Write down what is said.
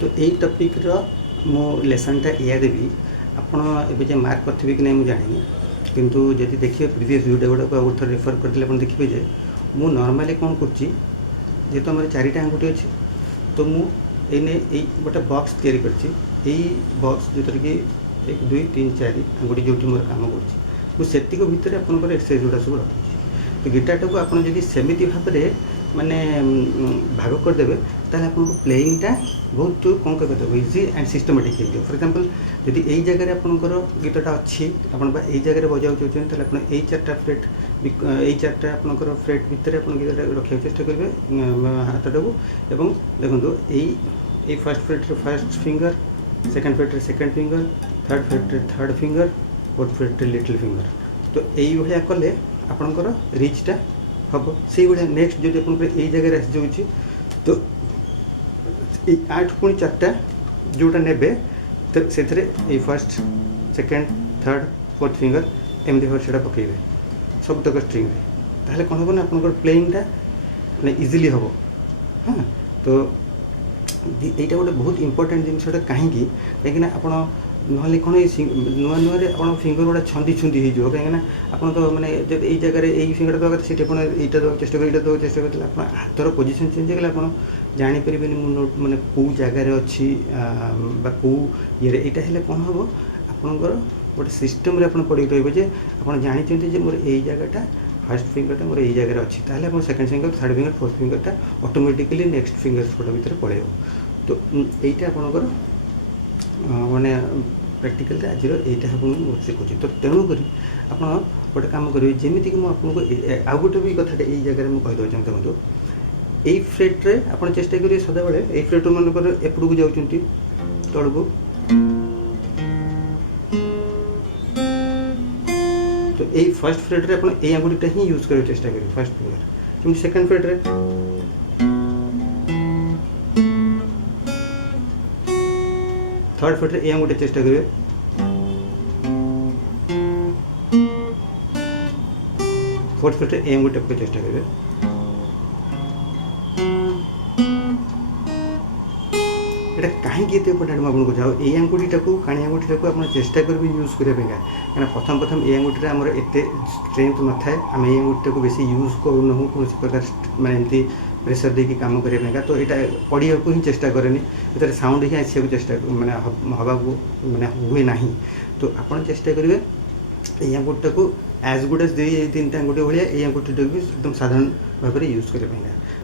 तो यही टपिक्र मो लेसनटा या देवी ଆପଣ ଏବେ ଯେ ମାର୍କ କରିଥିବେ କି ନାହିଁ ମୁଁ ଜାଣିନି, କିନ୍ତୁ ଯଦି ଦେଖିବେ ପ୍ରିଭିୟସ୍ ଭିଡ଼ିଓ ଗୁଡ଼ାକ ଆଉ ଥରେ ରେଫର୍ କରିଦେଲେ ଆପଣ ଦେଖିବେ ଯେ ମୁଁ ନର୍ମାଲି କ'ଣ କରୁଛି, ଯେହେତୁ ଆମର ଚାରିଟା ଆଙ୍ଗୁଠି ଅଛି ତ ମୁଁ ଏଇନେ ଏଇ ଗୋଟେ ବକ୍ସ ତିଆରି କରିଛି। ଏଇ ବକ୍ସ ଯେଉଁଥିରେ କି 1 2 3 4 ଆଙ୍ଗୁଠି ଯେଉଁଠି ମୋର କାମ କରୁଛି, ମୁଁ ସେତିକ ଭିତରେ ଆପଣଙ୍କର ଏକ୍ସରସାଇଜ୍ ଗୁଡ଼ା ସବୁ ରଖୁଛି। ତ ଗିଟାରଟାକୁ ଆପଣ ଯଦି ସେମିତି ଭାବରେ ମାନେ ଭାଗ କରିଦେବେ ତାହେଲେ ଆପଣଙ୍କୁ ପ୍ଲେଇଂଟା ବହୁତ କ'ଣ କହିପାରିବ ଇଜି ଆଣ୍ଡ ସିଷ୍ଟମେଟିକ୍ ହେଇଯିବ। ଫର୍ ଏକ୍ଜାମ୍ପଲ୍ ଯଦି ଏଇ ଜାଗାରେ ଆପଣଙ୍କର ଗୀତଟା ଅଛି, ଆପଣ ବା ଏଇ ଜାଗାରେ ବଜାଇବାକୁ ଚାହୁଁଛନ୍ତି, ତାହେଲେ ଆପଣ ଏଇ ଚାରିଟା ଫ୍ରେଟ୍ ଏଇ ଚାରିଟା ଆପଣଙ୍କର ଫ୍ରେଟ୍ ଭିତରେ ଆପଣ ଗୀତଟା ରଖିବାକୁ ଚେଷ୍ଟା କରିବେ ହାତଟାକୁ। ଏବଂ ଦେଖନ୍ତୁ ଏଇ ଫାର୍ଷ୍ଟ ଫ୍ରେଟ୍ରେ ଫାର୍ଷ୍ଟ ଫିଙ୍ଗର, ସେକେଣ୍ଡ ଫ୍ରେଟ୍ରେ ସେକେଣ୍ଡ ଫିଙ୍ଗର, ଥାର୍ଡ଼ ଫ୍ରେଟ୍ରେ ଥାର୍ଡ଼ ଫିଙ୍ଗର, ଫୋର୍ଥ ଫ୍ରେଟ୍ରେ ଲିଟିଲ୍ ଫିଙ୍ଗର। ତ ଏଇଭଳିଆ କଲେ ଆପଣଙ୍କର ରିଚ୍ଟା ହେବ। ସେଇଭଳିଆ ନେକ୍ସଟ ଯଦି ଆପଣଙ୍କର ଏଇ ଜାଗାରେ ଆସିଯାଉଛି ତ এই 8 ପୁଣି 4ଟା ଯେଉଁଟା ନେବେ ତ ସେଥିରେ ଏଇ first second third fourth finger ଏମିତି ଭାବରେ ସେଇଟା ପକାଇବେ ସବୁତକ ଷ୍ଟ୍ରିଙ୍ଗରେ। ତାହେଲେ କ'ଣ ହେବ ନା ଆପଣଙ୍କର ପ୍ଲେଇଂଟା ମାନେ ଇଜିଲି ହେବ। ହଁ, ତ এইটা ଗୋଟେ ବହୁତ ଇମ୍ପୋର୍ଟାଣ୍ଟ ଜିନିଷଟା। କାହିଁକିନା ଆପଣ ନହେଲେ କ'ଣ ନୂଆ ନୂଆରେ ଆପଣ ଫିଙ୍ଗର ଗୁଡ଼ା ଛନ୍ଦି ହେଇଯିବ। କାହିଁକିନା ଆପଣ ତ ମାନେ ଯଦି ଏଇ ଜାଗାରେ ଏଇ ଫିଙ୍ଗରଟା ଦେବା କଥା ସେଇଠି ଆପଣ ଏଇଟା ଦେବାକୁ ଚେଷ୍ଟା କରିବେ, ଏଇଟା ଦେବାକୁ ଚେଷ୍ଟା କରିଥିଲେ ଆପଣ ହାତର ପୋଜିସନ୍ ଚେଞ୍ଜ ହେଇଗଲେ ଆପଣ ଜାଣିପାରିବେନି ମୁଁ ମାନେ କେଉଁ ଜାଗାରେ ଅଛି ବା କେଉଁ ଇଏରେ। ଏଇଟା ହେଲେ କ'ଣ ହେବ, ଆପଣଙ୍କର ଗୋଟେ ସିଷ୍ଟମ୍ରେ ଆପଣ ପଡ଼ିକି ରହିବେ ଯେ ଆପଣ ଜାଣିଛନ୍ତି ଯେ ମୋର ଏଇ ଜାଗାଟା ଫାର୍ଷ୍ଟ ଫିଙ୍ଗରଟା ମୋର ଏଇ ଜାଗାରେ ଅଛି, ତାହେଲେ ଆପଣ second finger third finger fourth ଫିଙ୍ଗରଟା ଅଟୋମେଟିକାଲି ନେକ୍ସଟ ଫିଙ୍ଗର୍ସ ଗୁଡ଼ା ଭିତରେ ପଳାଇବ। ତ এইটা ଆପଣଙ୍କର ମାନେ ପ୍ରାକ୍ଟିକାଲରେ ଆଜିର এইଟା ଆପଣଙ୍କୁ ମୁଁ ଶିଖୁଛି। ତ ତେଣୁକରି ଆପଣ ଗୋଟେ କାମ କରିବେ, ଯେମିତିକି ମୁଁ ଆପଣଙ୍କୁ ଆଉ ଗୋଟେ ବି କଥାଟା ଏଇ ଜାଗାରେ ମୁଁ କହିଦେବାକୁ ଚାହୁଁଛି। ଦେଖନ୍ତୁ ଏଇ ଫ୍ରେଟ୍ରେ ଆପଣ ଚେଷ୍ଟା କରିବେ ସଦାବେଳେ ଏଇ ଫ୍ରେଟ୍ରୁ ମନେକର ଏପଟକୁ ଯାଉଛନ୍ତି ତଳକୁ, ତ ଏଇ ଫାର୍ଷ୍ଟ ଫ୍ରେଟ୍ରେ ଆପଣ ଏଇ ଆଙ୍ଗୁଠିଟା ହିଁ ୟୁଜ୍ କରିବାକୁ ଚେଷ୍ଟା କରିବେ ଫାର୍ଷ୍ଟ ଫିଙ୍ଗର। ଯେମିତି ସେକେଣ୍ଡ ଫ୍ରେଟ୍ରେ थर्ड फ्रेट रे गोटे चेष्टा करेंगे, फोर्थ फ्रेट रे गोटे पके चेष्टा करेंगे। এটা কাহিঁকি এত ইম্পর্টান্ট ମୁଁ ଆପଣଙ୍କୁ ଯାଉ এই ଆଙ୍ଗୁଠିଟାକୁ କାଣି ଆଙ୍ଗୁଠିଟାକୁ ଆପଣ ଚେଷ୍ଟା କରିବେ ୟୁଜ୍ କରିବା ପାଇଁକା। କାହିଁକିନା ପ୍ରଥମ ଏଇ ଆଙ୍ଗୁଠିଟା ଆମର ଏତେ ଷ୍ଟ୍ରେନ୍ଥ ନଥାଏ, ଆମେ ଏଇ ଆଙ୍ଗୁଠିଟାକୁ ବେଶୀ ୟୁଜ୍ କରୁନାହୁଁ କୌଣସି ପ୍ରକାର ମାନେ ଏମିତି ପ୍ରେସର୍ ଦେଇକି କାମ କରିବା ପାଇଁକା। ତ ଏଇଟା ପଡ଼ିବାକୁ ହିଁ ଚେଷ୍ଟା କରେନି, ଏଥିରେ ସାଉଣ୍ଡ ହିଁ ଆସିବାକୁ ଚେଷ୍ଟା ମାନେ ହେବାକୁ ମାନେ ହୁଏ ନାହିଁ। ତ ଆପଣ ଚେଷ୍ଟା କରିବେ এই ଆଙ୍ଗୁଠିଟାକୁ ଆଜ୍ ଗୁଡ୍ ଆଜ୍ ଏଇ 3ଟା ଆଙ୍ଗୁଠି ଭଳିଆ ଏଇ ଆଙ୍ଗୁଠିଟାକୁ ବି ଏକଦମ ସାଧାରଣ ଭାବରେ ୟୁଜ୍ କରିବା ପାଇଁକା।